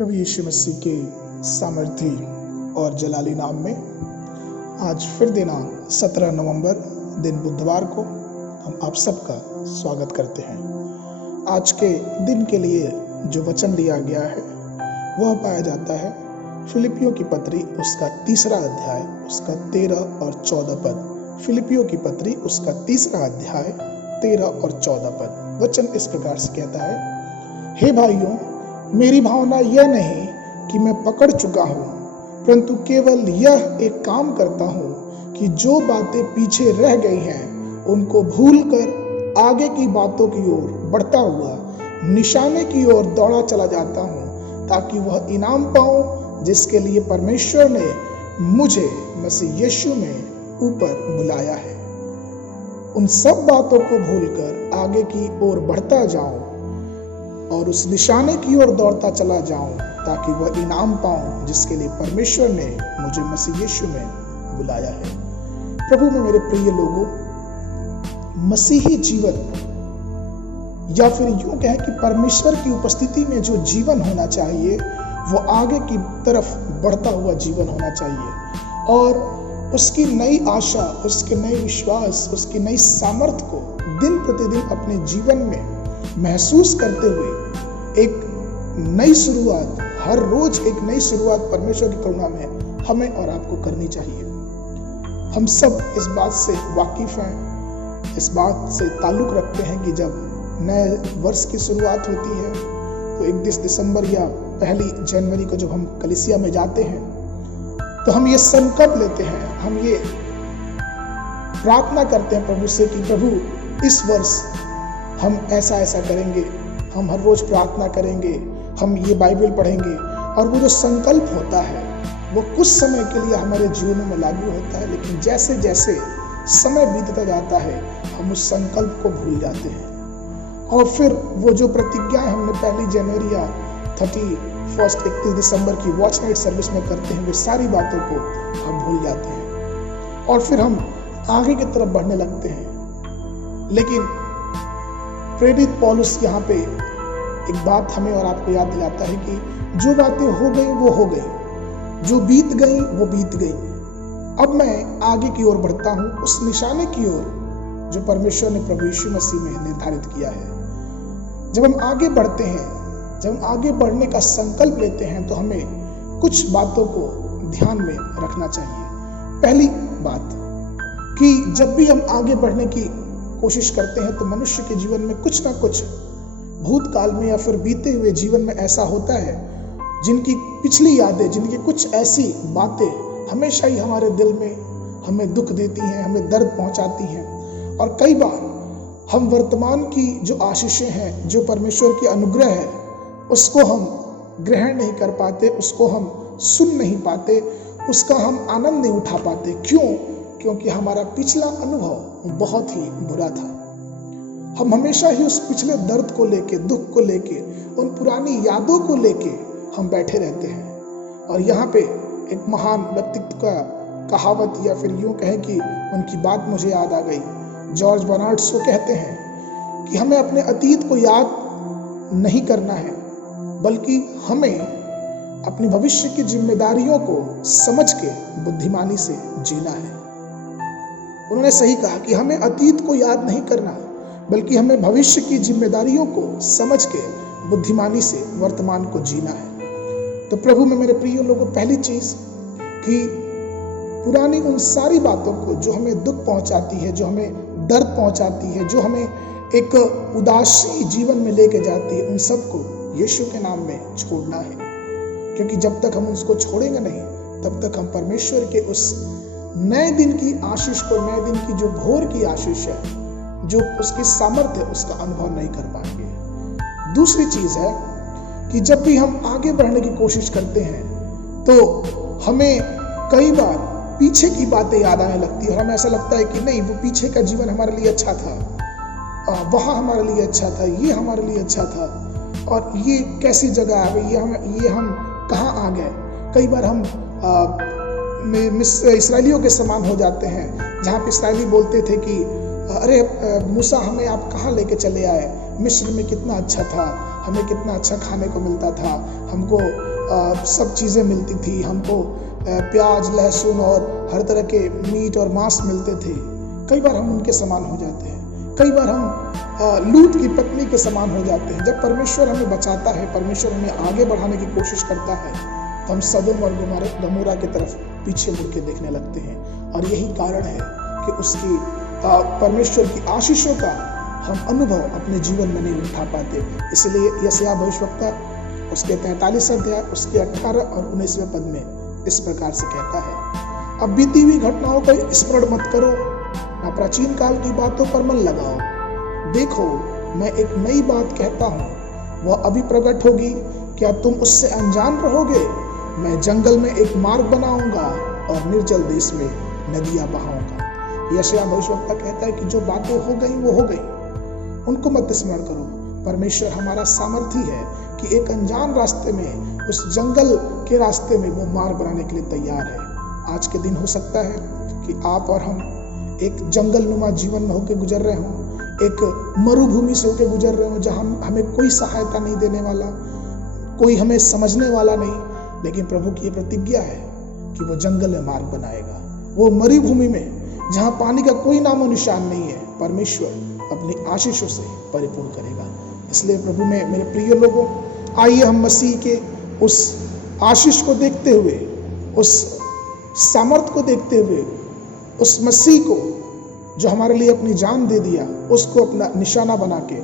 प्रभु यीशु मसीह के सामर्थी और जलाली नाम में आज फिर दिनांक 17 नवंबर दिन बुधवार को हम आप सबका स्वागत करते हैं। आज के दिन के लिए जो वचन लिया गया है वह पाया जाता है फिलिपियों की पत्री उसका 3 अध्याय उसका 13 और 14 पद। फिलिपियों की पत्री उसका 3 अध्याय 13 और 14 पद। वचन इस प्रकार से कहता है, हे भाइयों, मेरी भावना यह नहीं कि मैं पकड़ चुका हूँ, परंतु केवल यह एक काम करता हूँ कि जो बातें पीछे रह गई हैं उनको भूलकर आगे की बातों की ओर बढ़ता हुआ निशाने की ओर दौड़ा चला जाता हूँ, ताकि वह इनाम पाऊं जिसके लिए परमेश्वर ने मुझे मसीह यीशु में ऊपर बुलाया है। उन सब बातों को भूलकर आगे की ओर बढ़ता जाऊं और उस निशाने की ओर दौड़ता चला जाऊं, ताकि वह इनाम पाऊं जिसके लिए परमेश्वर ने मुझे मसीह यीशु में बुलाया है। प्रभु में मेरे प्रिय लोगों, मसीही जीवन या फिर यूं कहें कि परमेश्वर की उपस्थिति में जो जीवन होना चाहिए वो आगे की तरफ बढ़ता हुआ जीवन होना चाहिए और उसकी नई आशा, उसके नए विश्वास, उसकी नई सामर्थ्य को दिन प्रतिदिन अपने जीवन में महसूस करते हुए एक नई शुरुआत, हर रोज एक नई शुरुआत परमेश्वर की करुणा में हमें और आपको करनी चाहिए। हम सब इस बात से वाकिफ हैं, इस बात से ताल्लुक रखते हैं कि जब नए वर्ष की शुरुआत होती है तो 31 दिसंबर या 1 जनवरी को जब हम कलीसिया में जाते हैं तो हम ये संकल्प लेते हैं, हम ये प्रार्थना करते हैं प्रभु से कि प्रभु इस वर्ष हम ऐसा ऐसा करेंगे, हम हर रोज प्रार्थना करेंगे, हम ये बाइबल पढ़ेंगे। और वो जो संकल्प होता है वो कुछ समय के लिए हमारे जीवन में लागू होता है, लेकिन जैसे जैसे समय बीतता जाता है हम उस संकल्प को भूल जाते हैं और फिर वो जो प्रतिज्ञाएं हमने 1 जनवरी या 31 दिसंबर की वॉच नाइट सर्विस में करते हैं, वे सारी बातों को हम भूल जाते हैं और फिर हम आगे की तरफ बढ़ने लगते हैं। लेकिन प्रेरित पौलुस यहाँ पे एक बात हमें और आपको याद दिलाता है कि जो बातें हो गई वो हो गई, जो बीत गई वो बीत गई। अब मैं आगे की ओर बढ़ता हूँ, उस निशाने की ओर जो परमेश्वर ने प्रभु यीशु मसीह में निर्धारित किया है। जब हम आगे बढ़ते हैं, जब हम आगे बढ़ने का संकल्प लेते हैं तो हमें कुछ बातों को ध्यान में रखना चाहिए। पहली बात कि जब भी हम आगे बढ़ने की कोशिश करते हैं तो मनुष्य के जीवन में कुछ ना कुछ भूतकाल में या फिर बीते हुए जीवन में ऐसा होता है जिनकी पिछली यादें, जिनकी कुछ ऐसी बातें हमेशा ही हमारे दिल में हमें दुख देती हैं, हमें दर्द पहुंचाती हैं। और कई बार हम वर्तमान की जो आशीषें हैं, जो परमेश्वर की अनुग्रह है, उसको हम ग्रहण नहीं कर पाते, उसको हम सुन नहीं पाते, उसका हम आनंद नहीं उठा पाते। क्यों? क्योंकि हमारा पिछला अनुभव बहुत ही बुरा था। हम हमेशा ही उस पिछले दर्द को लेके, दुख को लेके, उन पुरानी यादों को लेके हम बैठे रहते हैं। और यहाँ पे एक महान व्यक्तित्व का कहावत या फिर यूं कहें कि उनकी बात मुझे याद आ गई। जॉर्ज बर्नार्ड शो कहते हैं कि हमें अपने अतीत को याद नहीं करना है, बल्कि हमें अपनी भविष्य की जिम्मेदारियों को समझ के बुद्धिमानी से जीना है। उन्होंने सही कहा कि हमें अतीत को याद नहीं करना, बल्कि हमें भविष्य की जिम्मेदारियों को समझ के बुद्धिमानी से वर्तमान को जीना है। तो प्रभु में मेरे प्रिय लोगों, पहली चीज कि पुरानी उन सारी बातों को जो हमें दुख पहुंचाती है, जो हमें दर्द पहुंचाती है, जो हमें एक उदासी जीवन में लेके जाती है, उन सबको यीशु के नाम में छोड़ना है। क्योंकि जब तक हम उसको छोड़ेंगे नहीं तब तक हम परमेश्वर के उस नए दिन की आशीष को, नए दिन की जो भोर की आशीष है, जो उसकी सामर्थ्य है, उसका अनुभव नहीं कर पाएंगे। दूसरी चीज है कि जब भी हम आगे बढ़ने की कोशिश करते हैं तो हमें कई बार पीछे की बातें याद आने लगती है और हमें ऐसा लगता है कि नहीं, वो पीछे का जीवन हमारे लिए अच्छा था, वहाँ हमारे लिए अच्छा था, ये हमारे लिए अच्छा था, और ये कैसी जगह आ गई, ये हम कहाँ आ गए। कई बार हम इसराइलियों के समान हो जाते हैं, जहाँ पे इसराइली बोलते थे कि अरे मूसा, हमें आप कहाँ लेके चले आए, मिस्र में कितना अच्छा था, हमें कितना अच्छा खाने को मिलता था, हमको सब चीज़ें मिलती थी, हमको प्याज लहसुन और हर तरह के मीट और मांस मिलते थे। कई बार हम उनके समान हो जाते हैं, कई बार हम लूत की पत्नी के समान हो जाते हैं। जब परमेश्वर हमें बचाता है, परमेश्वर हमें आगे बढ़ाने की कोशिश करता है, तो हम सदोम और गमोरा की तरफ पीछे मुड़ के देखने लगते हैं। और यही कारण है कि उसकी परमेश्वर की आशीषों का हम अनुभव अपने जीवन में नहीं उठा पाते। इसलिए यशायाह भविष्यवक्ता उसके 43 अध्याय उसके 18 और 19वें पद में इस प्रकार से कहता है, अब बीती हुई घटनाओं का स्मरण मत करो, ना प्राचीन काल की बातों पर मन लगाओ। देखो, मैं एक नई बात कहता हूँ, वह अभी प्रकट होगी, क्या तुम उससे अनजान रहोगे? मैं जंगल में एक मार्ग बनाऊंगा और निर्जल देश में नदियां बहाऊंगा। यशायाह भविष्यवक्ता कहता है कि जो बातें हो गई वो हो गई, उनको मत स्मरण करो। परमेश्वर हमारा सामर्थी है कि एक अनजान रास्ते में, उस जंगल के रास्ते में वो मार्ग बनाने के लिए तैयार है। आज के दिन हो सकता है कि आप और हम एक जंगल नुमा जीवन में होकर गुजर रहे हों, एक मरुभूमि से होकर गुजर रहे हों, जहाँ हमें कोई सहायता नहीं देने वाला, कोई हमें समझने वाला नहीं। लेकिन प्रभु की ये प्रतिज्ञा है कि वो जंगल में मार्ग बनाएगा। वो मरुभूमि में जहाँ पानी का कोई नामो निशान नहीं है, परमेश्वर अपनी आशीषों से परिपूर्ण करेगा। इसलिए प्रभु में मेरे प्रिय लोगों, आइए हम मसीह के उस आशीष को देखते हुए, उस सामर्थ को देखते हुए, उस मसीह को जो हमारे लिए अपनी जान दे दिया, उसको अपना निशाना बना के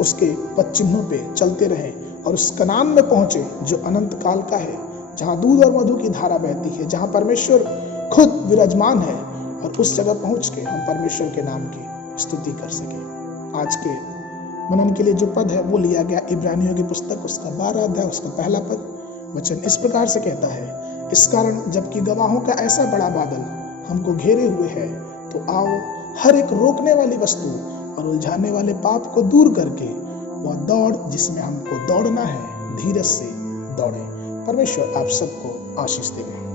उसके पद चिन्हों पे चलते रहें और उस कनान में पहुंचे जो अनंत काल का है, जहाँ दूध और मधु की धारा बहती है, जहाँ परमेश्वर खुद विराजमान है। और उस जगह पहुंच के हम परमेश्वर के नाम की स्तुति कर सकें। आज के मनन के लिए जो पद है वो लिया गया इब्रानियों की पुस्तक उसका 12 अध्याय उसका पहला पद। वचन इस प्रकार से कहता है, इस कारण जबकि गवाहों का ऐसा बड़ा बादल हमको घेरे हुए है, तो आओ हर एक रोकने वाली वस्तु और उलझाने वाले पाप को दूर करके वह दौड़ जिसमें हमको दौड़ना है, धीरज से दौड़े। परमेश्वर आप सबको आशीष देवे।